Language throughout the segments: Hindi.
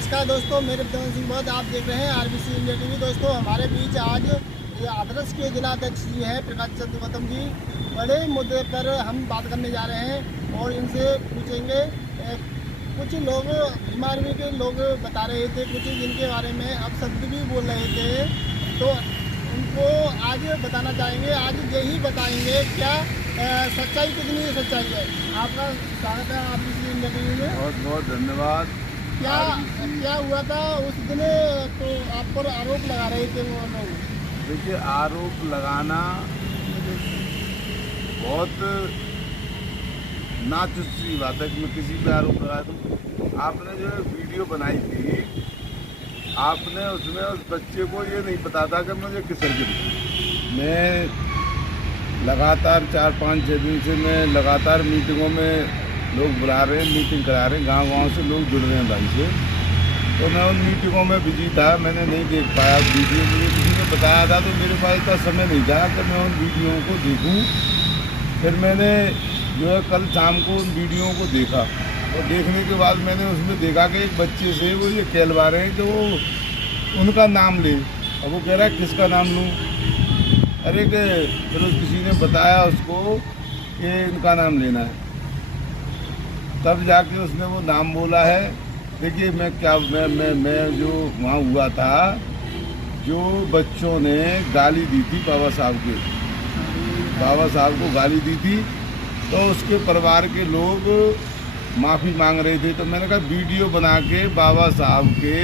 नमस्कार दोस्तों, मेरे दमन सिंह बहुत आप देख रहे हैं आरबीसी इंडिया टीवी। दोस्तों हमारे बीच आज ये आदर्श के जिलाध्यक्ष जी हैं प्रकाश चंद्र गौतम जी। बड़े मुद्दे पर हम बात करने जा रहे हैं और इनसे पूछेंगे। कुछ लोग बीमार के लोग बता रहे थे, कुछ जिनके बारे में अब शब्द भी बोल रहे थे, तो उनको आज बताना चाहेंगे। आज यही बताएंगे क्या सच्चाई, कितनी सच्चाई है। आपका स्वागत है आरबीसी इंडिया टीवी में। बहुत बहुत धन्यवाद। क्या हुआ था उस दिन, तो आप पर आरोप लगा रहे थे वो लोग। देखिए, आरोप लगाना बहुत नाचुस्सी बात है कि मैं किसी पे आरोप लगा दूं। आपने जो वीडियो बनाई थी, आपने उसमें उस बच्चे को ये नहीं पता था कि मुझे किस गिरी। मैं लगातार 4-5-6 दिन से मैं लगातार मीटिंगों में लोग बुला रहे हैं, मीटिंग करा रहे हैं, गांव से लोग जुड़ रहे हैं भाई से। तो मैं उन मीटिंगों में बिजी था, मैंने नहीं देख पाया वीडियो। मुझे किसी ने बताया था तो मेरे पास इतना समय नहीं था कि मैं उन वीडियो को देखूं। फिर मैंने जो है कल शाम को उन वीडियो को देखा और देखने के बाद मैंने उसमें देखा कि एक बच्चे से वो ये कहलवा रहे हैं कि वो उनका नाम ले। अब वो कह रहा है किसका नाम लूँ। अरे कि फिर किसी ने बताया उसको कि इनका नाम लेना है, तब जाके उसने वो नाम बोला है। देखिए, मैं जो वहाँ हुआ था, जो बच्चों ने गाली दी थी बाबा साहब को गाली दी थी, तो उसके परिवार के लोग माफ़ी मांग रहे थे। तो मैंने कहा वीडियो बना के बाबा साहब के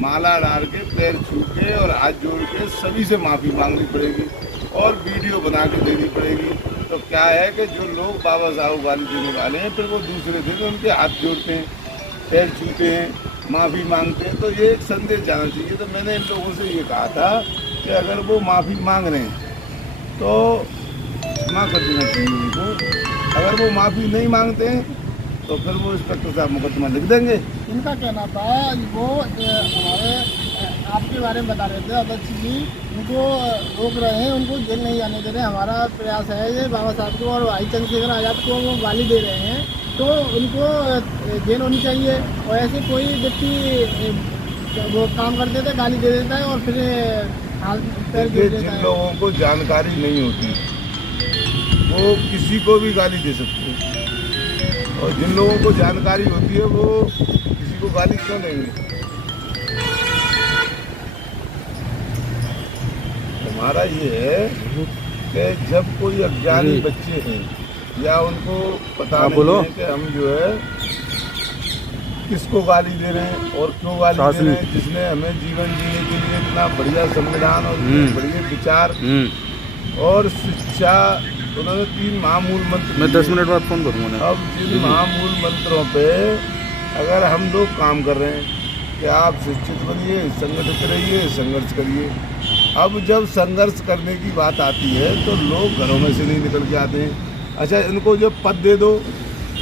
माला डाल के पैर छू के और हाथ जोड़ के सभी से माफ़ी मांगनी पड़ेगी और वीडियो बना के देनी पड़ेगी। तो क्या है कि जो लोग बाबा साहब गाली देने वाले हैं, फिर वो दूसरे दिन उनके हाथ जोड़ते हैं, पैर छूते हैं, माफ़ी मांगते हैं। तो ये एक संदेश जाना चाहिए। तो मैंने इन लोगों से ये कहा था कि अगर वो माफ़ी मांग रहे हैं तो क्षमा कर देना चाहिए उनको। अगर वो माफ़ी नहीं मांगते हैं तो फिर वो इंस्पेक्टर साहब मुकदमा लिख देंगे। इनका कहना था वो हमारे आपके बारे में बता रहे थे अध्यक्ष जी, उनको रोक रहे हैं, उनको जेल नहीं जाने दे रहे। हमारा प्रयास है ये बाबा साहब को और भाई चंद्रशेखर आज़ाद को वो गाली दे रहे हैं, तो उनको जेल होनी चाहिए। और ऐसे कोई व्यक्ति वो काम करते थे, गाली दे देता है और फिर हाथ पैर गिर देता है। जिन लोगों को जानकारी नहीं होती वो किसी को भी गाली दे सकते हैं, और जिन लोगों को जानकारी होती है वो किसी को गाली क्यों देंगे। हमारा ये है कि जब कोई अज्ञानी बच्चे हैं या उनको पता नहीं है कि हम जो है किसको गाली दे रहे हैं और क्यों गाली दे रहे हैं, जिसने हमें जीवन जीने के लिए इतना बढ़िया संविधान और बढ़िया विचार और शिक्षा, उन्होंने 3 महामूल मंत्र। मैं 10 मिनट बाद फोन करूँगा। अब जिन महामूल मंत्रों पे अगर हम लोग काम कर रहे हैं कि आप शिक्षित बनिए, संगठित रहिए, संघर्ष करिए। अब जब संघर्ष करने की बात आती है तो लोग घरों में से नहीं निकल के आते हैं। अच्छा, इनको जब पद दे दो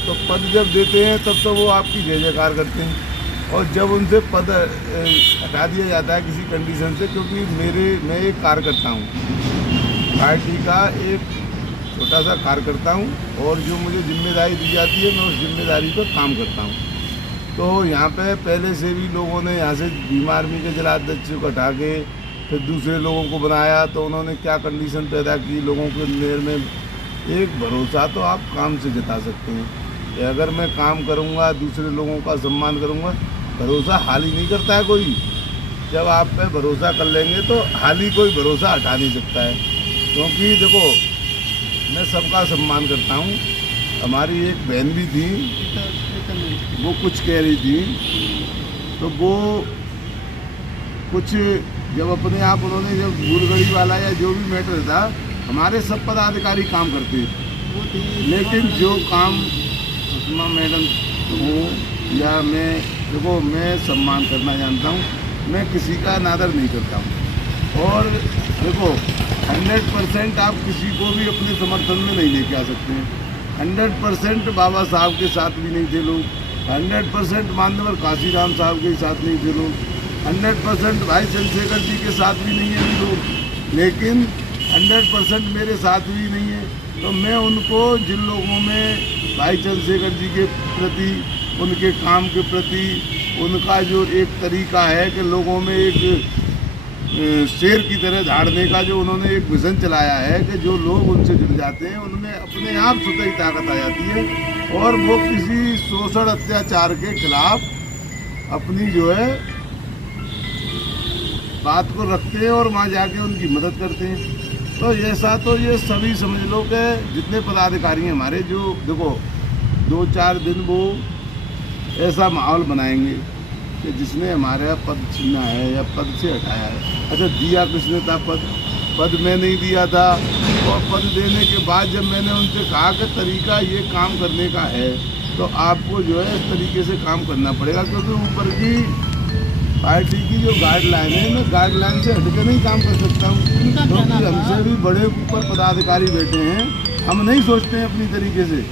तो पद जब देते हैं तब तो वो आपकी जय जयकार करते हैं, और जब उनसे पद हटा दिया जाता है किसी कंडीशन से, क्योंकि मैं एक कार्यकर्ता हूँ, पार्टी का एक छोटा सा कार्यकर्ता हूँ, और जो मुझे जिम्मेदारी दी जाती है मैं उस जिम्मेदारी पर काम करता हूँ। तो यहाँ पे पहले से भी लोगों ने यहाँ से बीमार आर्मी के जिलाध्यक्ष को हटा के फिर दूसरे लोगों को बनाया, तो उन्होंने क्या कंडीशन पैदा की लोगों के अंदर में। एक भरोसा तो आप काम से जता सकते हैं कि अगर मैं काम करूँगा, दूसरे लोगों का सम्मान करूँगा। भरोसा हाल ही नहीं करता है कोई। जब आप पे भरोसा कर लेंगे तो हाल ही कोई भरोसा हटा नहीं सकता है। क्योंकि देखो, मैं सबका सम्मान करता हूँ। हमारी एक बहन भी थी, वो कुछ कह रही थी, तो वो कुछ जब अपने आप उन्होंने जब गुरगड़ी वाला या जो भी मैटर था, हमारे सब पदाधिकारी काम करते थे, लेकिन जो काम सुषमा मैडम हो या मैं, देखो मैं सम्मान करना जानता हूँ, मैं किसी का अनादर नहीं करता हूँ। और देखो 100% आप किसी को भी अपने समर्थन में नहीं लेके आ सकते हैं। 100% बाबा साहब के साथ भी नहीं थे लोग, 100% माननीय काशीराम साहब के साथ नहीं थे लोग, 100% भाई चंद्रशेखर जी के साथ भी नहीं है लोग, लेकिन 100% मेरे साथ भी नहीं है। तो मैं उनको, जिन लोगों में भाई चंद्रशेखर जी के प्रति, उनके काम के प्रति उनका जो एक तरीका है कि लोगों में एक शेर की तरह झाड़ने का जो उन्होंने एक विजन चलाया है कि जो लोग उनसे जुड़ जाते हैं उनमें अपने आप स्वतः ही ताकत आ जाती है और वो किसी शोषण अत्याचार के खिलाफ अपनी जो है बात को रखते हैं और वहाँ जाके उनकी मदद करते हैं। तो ऐसा तो ये सभी समझ लो कि जितने पदाधिकारी हैं हमारे, जो देखो 2-4 दिन वो ऐसा माहौल बनाएंगे कि जिसने हमारा पद छीना है या पद से हटाया है। अच्छा, दिया किसने था पद मैं नहीं दिया था, और पद देने के बाद जब मैंने उनसे कहा कि तरीका ये काम करने का है तो आपको जो है इस तरीके से काम करना पड़ेगा, क्योंकि ऊपर की पार्टी की जो गाइडलाइन है मैं गाइडलाइन से हटकर नहीं काम कर सकता हूँ, क्योंकि हमसे भी बड़े ऊपर पदाधिकारी बैठे हैं। हम नहीं सोचते हैं अपनी तरीके से,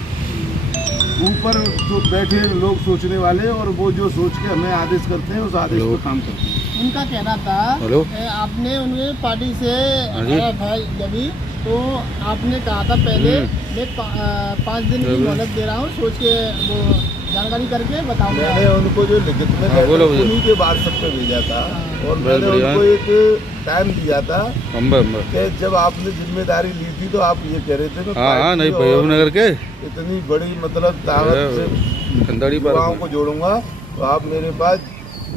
ऊपर जो बैठे लोग सोचने वाले और वो जो सोच के हमें आदेश करते हैं उस आदेश पर काम करते हैं। उनका कहना था आपने उनके पार्टी से भाई जभी तो आपने कहा था पहले मैं 5 दिन की मोहलत दे रहा हूँ, सोच के वो जानकारी करके बताऊंगा। मैंने उनको जो लिखित में उन्हीं के व्हाट्सएप पे भेजा था और मैंने उनको एक टाइम दिया था कि जब आपने जिम्मेदारी ली थी तो आप ये कह रहे थे नगर के इतनी बड़ी मतलब ताकत से युवाओं को जोड़ूंगा तो आप मेरे पास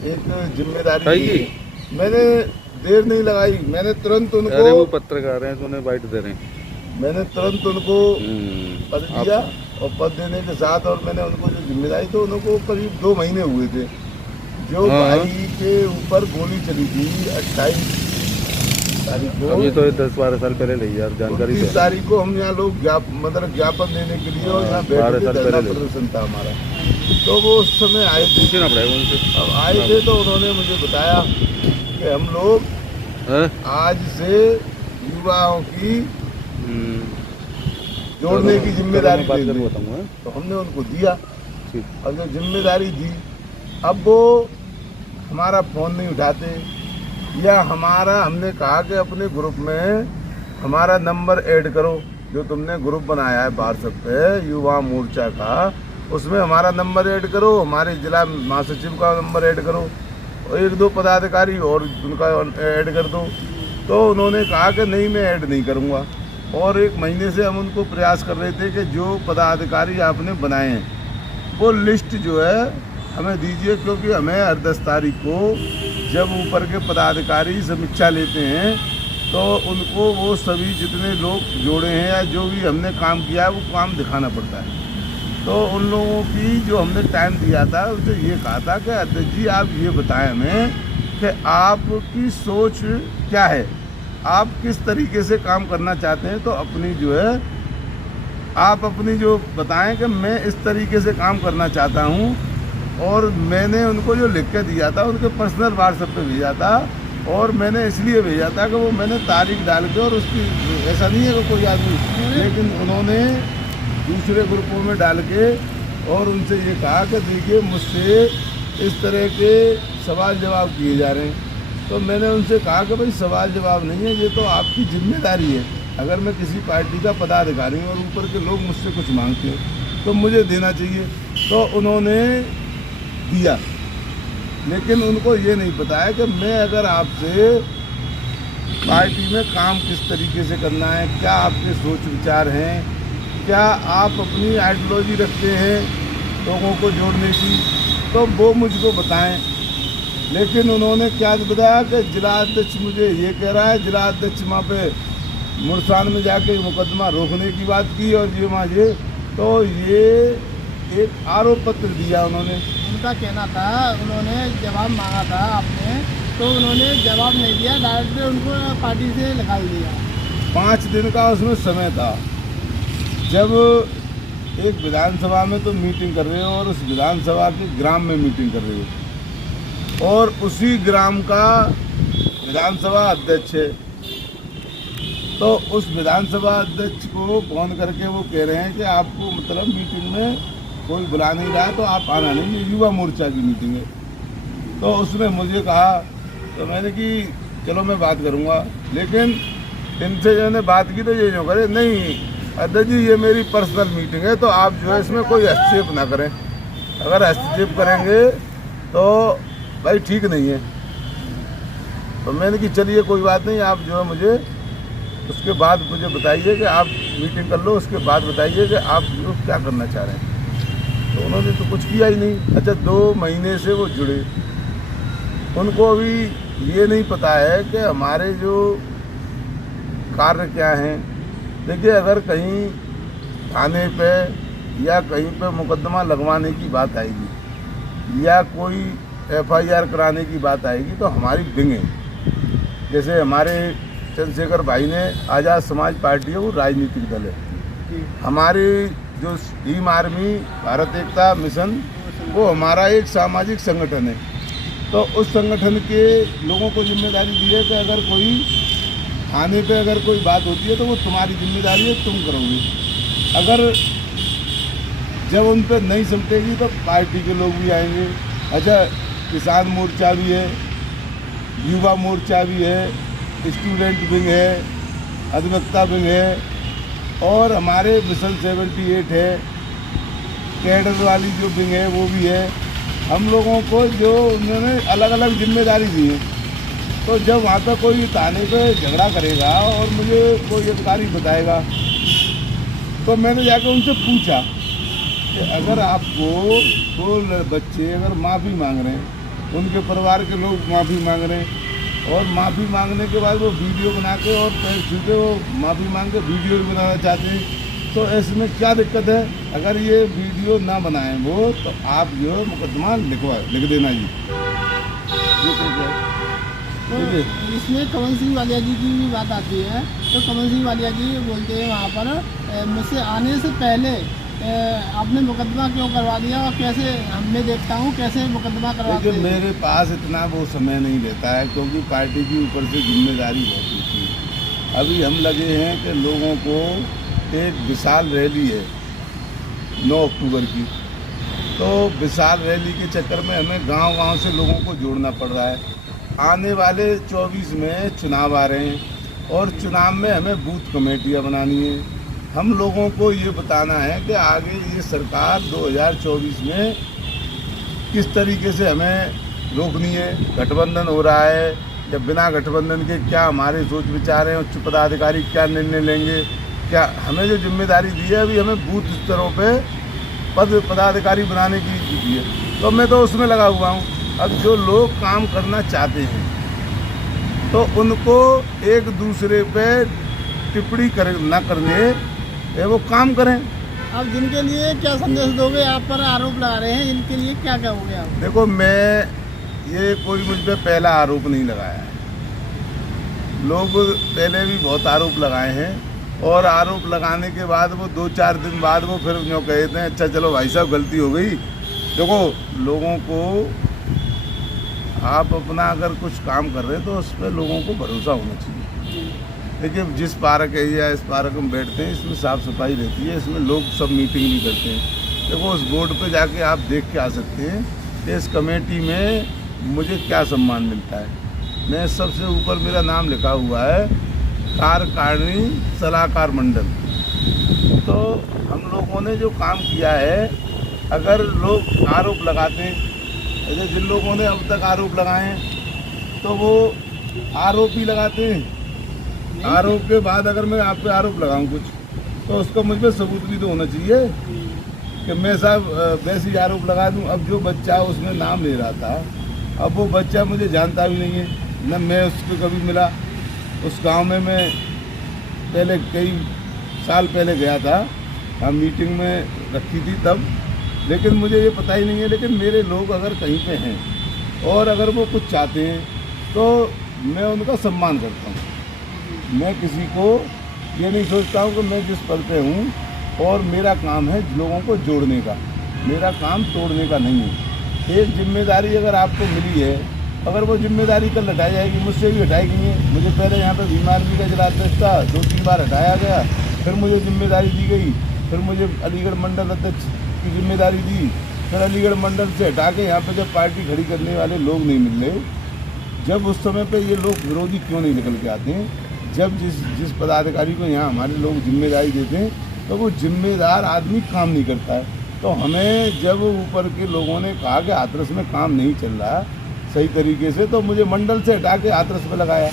एक जिम्मेदारी ली। मैंने देर नहीं लगाई, मैंने तुरंत उनको, वो पत्रकार हैं तो उन्हें बाइट दे रहे हैं, मैंने तुरंत उनको पद दिया और पद देने के साथ और मैंने उनको जो जिम्मेदारी थी उनको करीब 2 महीने हुए थे। जो भाई के ऊपर गोली चली थी 28 तारीख को, अभी तो 10-12 साल पहले ली यार जानकारी। 30 तारीख को हम यहाँ लोग मतलब ज्ञापन देने के लिए और यहाँ प्रदर्शन था हमारा, तो वो उस समय आए थे। अब आए थे तो उन्होंने मुझे बताया कि हम लोग आज से युवाओं की जोड़ने की जिम्मेदारी तो हमने उनको दिया और जो जिम्मेदारी दी, अब वो हमारा फ़ोन नहीं उठाते या हमने कहा कि अपने ग्रुप में हमारा नंबर ऐड करो, जो तुमने ग्रुप बनाया है व्हाट्सएप पे युवा मोर्चा का, उसमें हमारा नंबर ऐड करो, हमारे जिला महासचिव का नंबर ऐड करो और 1-2 पदाधिकारी और उनका ऐड कर दो। तो उन्होंने कहा कि नहीं मैं ऐड नहीं करूँगा और 1 महीने से हम उनको प्रयास कर रहे थे कि जो पदाधिकारी आपने बनाए हैं वो लिस्ट जो है हमें दीजिए, क्योंकि हमें हर 10 तारीख को जब ऊपर के पदाधिकारी समीक्षा लेते हैं तो उनको वो सभी जितने लोग जोड़े हैं या जो भी हमने काम किया है वो काम दिखाना पड़ता है। तो उन लोगों की जो हमने टाइम दिया था उनसे ये कहा था कि अध्यक्ष जी आप ये बताएं हमें कि आपकी सोच क्या है, आप किस तरीके से काम करना चाहते हैं, तो अपनी जो है आप अपनी जो बताएं कि मैं इस तरीके से काम करना चाहता हूं। और मैंने उनको जो लिख के दिया था उनके पर्सनल व्हाट्सएप पे भेजा था और मैंने इसलिए भेजा था कि वो मैंने तारीख डाल के और उसकी ऐसा नहीं है कि कोई आदमी, लेकिन उन्होंने दूसरे ग्रुपों में डाल के और उनसे ये कहा कि देखिए मुझसे इस तरह के सवाल जवाब किए जा रहे हैं। तो मैंने उनसे कहा कि भाई सवाल जवाब नहीं है, ये तो आपकी जिम्मेदारी है। अगर मैं किसी पार्टी का पदाधिकारी हूँ और ऊपर के लोग मुझसे कुछ मांगते हैं तो मुझे देना चाहिए। तो उन्होंने दिया, लेकिन उनको ये नहीं बताया कि मैं अगर आपसे पार्टी में काम किस तरीके से करना है, क्या आपके सोच विचार हैं, क्या आप अपनी आइडियोलॉजी रखते हैं लोगों को जोड़ने की, तो वो मुझको बताएं। लेकिन उन्होंने क्या बताया कि जिला अध्यक्ष मुझे ये कह रहा है, जिला अध्यक्ष वहाँ पे मुरसान में जाके मुकदमा रोकने की बात की और ये वहाँ तो ये एक आरोप पत्र दिया उन्होंने। उनका कहना था उन्होंने जवाब मांगा था आपने, तो उन्होंने जवाब नहीं दिया, डायरेक्ट उनको पार्टी से निकाल दिया। 5 दिन का उसमें समय था। जब एक विधानसभा में तो मीटिंग कर रहे हो और उस विधानसभा के ग्राम में मीटिंग कर रहे हो और उसी ग्राम का विधानसभा अध्यक्ष है, तो उस विधानसभा अध्यक्ष को फोन करके वो कह रहे हैं कि आपको मतलब मीटिंग में कोई बुला नहीं रहा है तो आप आना नहीं, ये युवा मोर्चा की मीटिंग है। तो उसने मुझे कहा, तो मैंने कि चलो मैं बात करूँगा, लेकिन इनसे जो ने बात की तो ये जो करे नहीं अध्यक्ष जी ये मेरी पर्सनल मीटिंग है तो आप जो है इसमें कोई हस्तक्षेप ना करें, अगर हस्तक्षेप करेंगे तो भाई ठीक नहीं है। तो मैंने कि चलिए कोई बात नहीं, आप जो है मुझे उसके बाद मुझे बताइए कि आप मीटिंग कर लो, उसके बाद बताइए कि आप जो क्या करना चाह रहे हैं। तो उन्होंने तो कुछ किया ही नहीं। अच्छा 2 महीने से वो जुड़े, उनको अभी ये नहीं पता है कि हमारे जो कार्य क्या हैं। देखिए अगर कहीं थाने पे या कहीं पे मुकदमा लगवाने की बात आएगी या कोई FIR कराने की बात आएगी तो हमारी विंग है। जैसे हमारे चंद्रशेखर भाई ने आज़ाद समाज पार्टी है, वो राजनीतिक दल है। हमारी जो टीम आर्मी भारत एकता मिशन वो हमारा एक सामाजिक संगठन है। तो उस संगठन के लोगों को जिम्मेदारी दी है कि अगर कोई थाने पे अगर कोई बात होती है तो वो तुम्हारी जिम्मेदारी है, तुम करोगे। अगर जब उन पर नहीं समझेगी तो पार्टी के लोग भी आएंगे। अच्छा किसान मोर्चा भी है, युवा मोर्चा भी है, स्टूडेंट विंग है, अधिवक्ता विंग है और हमारे मिशन 78 है, कैडर वाली जो विंग है वो भी है। हम लोगों को जो उन्होंने अलग अलग जिम्मेदारी दी है। तो जब वहाँ पर कोई थाने पे झगड़ा करेगा और मुझे कोई अधिकारी बताएगा तो मैंने जाकर उनसे पूछा कि अगर आपको 2 बच्चे अगर माफ़ी मांग रहे हैं, उनके परिवार के लोग माफ़ी मांग रहे हैं और माफ़ी मांगने के बाद वो वीडियो बना के और पैर छू के वो माफ़ी मांग के वीडियो भी बनाना चाहते हैं, तो इसमें क्या दिक्कत है? अगर ये वीडियो ना बनाएं वो तो आप जो मुकदमा लिख देना जी। तो इसमें कमल सिंह वालिया जी की भी बात आती है। तो कमल सिंह वालिया जी बोलते हैं वहाँ पर मुझसे आने से पहले आपने मुकदमा क्यों करवा दिया और कैसे मैं देखता हूँ कैसे मुकदमा करवाते हैं। मेरे पास इतना वो समय नहीं रहता है क्योंकि पार्टी की ऊपर से जिम्मेदारी बहुत होती है। अभी हम लगे हैं कि लोगों को एक विशाल रैली है 9 अक्टूबर की, तो विशाल रैली के चक्कर में हमें गांव-गांव से लोगों को जोड़ना पड़ रहा है। आने वाले 24 में चुनाव आ रहे हैं और चुनाव में हमें बूथ कमेटियाँ बनानी है। हम लोगों को ये बताना है कि आगे ये सरकार 2024 में किस तरीके से हमें रोकनी है। गठबंधन हो रहा है या बिना गठबंधन के क्या हमारे सोच विचार हैं, उच्च पदाधिकारी क्या निर्णय लेंगे, क्या हमें जो जिम्मेदारी दी है अभी हमें बूथ स्तरों पे पदाधिकारी बनाने की दी है, तो मैं तो उसमें लगा हुआ हूँ। अब जो लोग काम करना चाहते हैं तो उनको एक दूसरे पे टिप्पणी न करने वो काम करें। आप जिनके लिए क्या संदेश दोगे? आप पर आरोप लगा रहे हैं, इनके लिए क्या कहोगे आप? देखो मैं ये कोई मुझ पर पहला आरोप नहीं लगाया है। लोग पहले भी बहुत आरोप लगाए हैं और आरोप लगाने के बाद वो 2-4 दिन बाद वो फिर जो कहते हैं अच्छा चलो भाई साहब गलती हो गई। देखो लोगों को आप अपना अगर कुछ काम कर रहे हैं तो उस पर लोगों को भरोसा होना चाहिए। देखिए जिस पार्क है या इस पार्क में बैठते हैं इसमें साफ़ सफाई रहती है, इसमें लोग सब मीटिंग भी करते हैं। देखो उस बोर्ड पे जाके आप देख के आ सकते हैं कि इस कमेटी में मुझे क्या सम्मान मिलता है। मैं सबसे ऊपर मेरा नाम लिखा हुआ है कार्यकारिणी सलाहकार मंडल। तो हम लोगों ने जो काम किया है, अगर लोग आरोप लगाते हैं, जैसे जिन लोगों ने अब तक आरोप लगाए हैं तो वो आरोप ही लगाते हैं। आरोप के बाद अगर मैं आप पे आरोप लगाऊं कुछ तो उसका मुझ पर सबूत भी तो होना चाहिए कि मैं साहब वैसे ही आरोप लगा दूं। अब जो बच्चा उसमें नाम ले रहा था, अब वो बच्चा मुझे जानता भी नहीं है, न मैं उसको कभी मिला। उस गांव में मैं पहले कई साल पहले गया था, हम मीटिंग में रखी थी तब, लेकिन मुझे ये पता ही नहीं है। लेकिन मेरे लोग अगर कहीं पे हैं और अगर वो कुछ चाहते हैं तो मैं उनका सम्मान करता हूँ। मैं किसी को ये नहीं सोचता हूँ कि मैं जिस पद पे हूँ और मेरा काम है लोगों को जोड़ने का, मेरा काम तोड़ने का नहीं है। एक जिम्मेदारी अगर आपको मिली है, अगर वो जिम्मेदारी कल हटाई जाएगी, मुझसे भी हटाई गई है। मुझे पहले यहाँ पर बीमार भी का जिलाध्यक्ष था, 2-3 बार हटाया गया, फिर मुझे जिम्मेदारी दी गई, फिर मुझे अलीगढ़ मंडल अध्यक्ष की जिम्मेदारी दी, फिर अलीगढ़ मंडल से हटा के यहाँ पे जब पार्टी खड़ी करने वाले लोग नहीं मिल रहे, जब उस समय पे ये लोग विरोधी क्यों नहीं निकल के आते हैं? जब जिस पदाधिकारी को यहाँ हमारे लोग जिम्मेदारी देते हैं तो वो जिम्मेदार आदमी काम नहीं करता है। तो हमें जब ऊपर के लोगों ने कहा कि हाथरस में काम नहीं चल रहा सही तरीके से, तो मुझे मंडल से हटा के हाथरस में लगाया,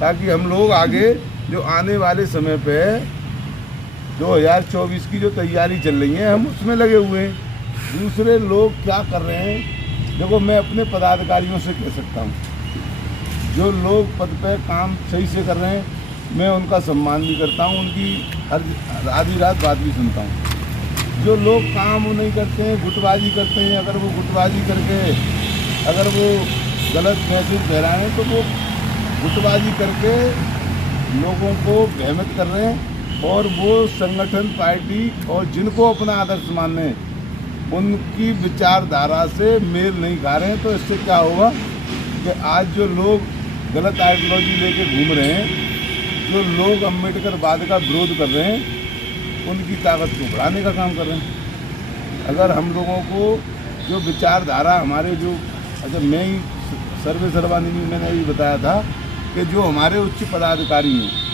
ताकि हम लोग आगे जो आने वाले समय पे 2024 की जो तैयारी चल रही है हम उसमें लगे हुए हैं। दूसरे लोग क्या कर रहे हैं, देखो मैं अपने पदाधिकारियों से कह सकता हूँ, जो लोग पद पे काम सही से कर रहे हैं मैं उनका सम्मान भी करता हूँ, उनकी हर आधी रात बात भी सुनता हूँ। जो लोग काम नहीं करते हैं, गुटबाजी करते हैं, अगर वो गुटबाजी करके अगर वो गलत मैसेज फैलाएँ तो वो गुटबाजी करके लोगों को भ्रमित कर रहे हैं, और वो संगठन पार्टी और जिनको अपना आदर्श मानने उनकी विचारधारा से मेल नहीं खा रहे हैं। तो इससे क्या होगा कि आज जो लोग गलत आइडियोलॉजी लेके घूम रहे हैं, जो लोग अम्बेडकरवाद का विरोध कर रहे हैं, उनकी ताकत को बढ़ाने का काम कर रहे हैं। अगर हम लोगों को जो विचारधारा हमारे जो मैं ही सर्वे सर्वानिधि मैंने भी बताया था कि जो हमारे उच्च पदाधिकारी हैं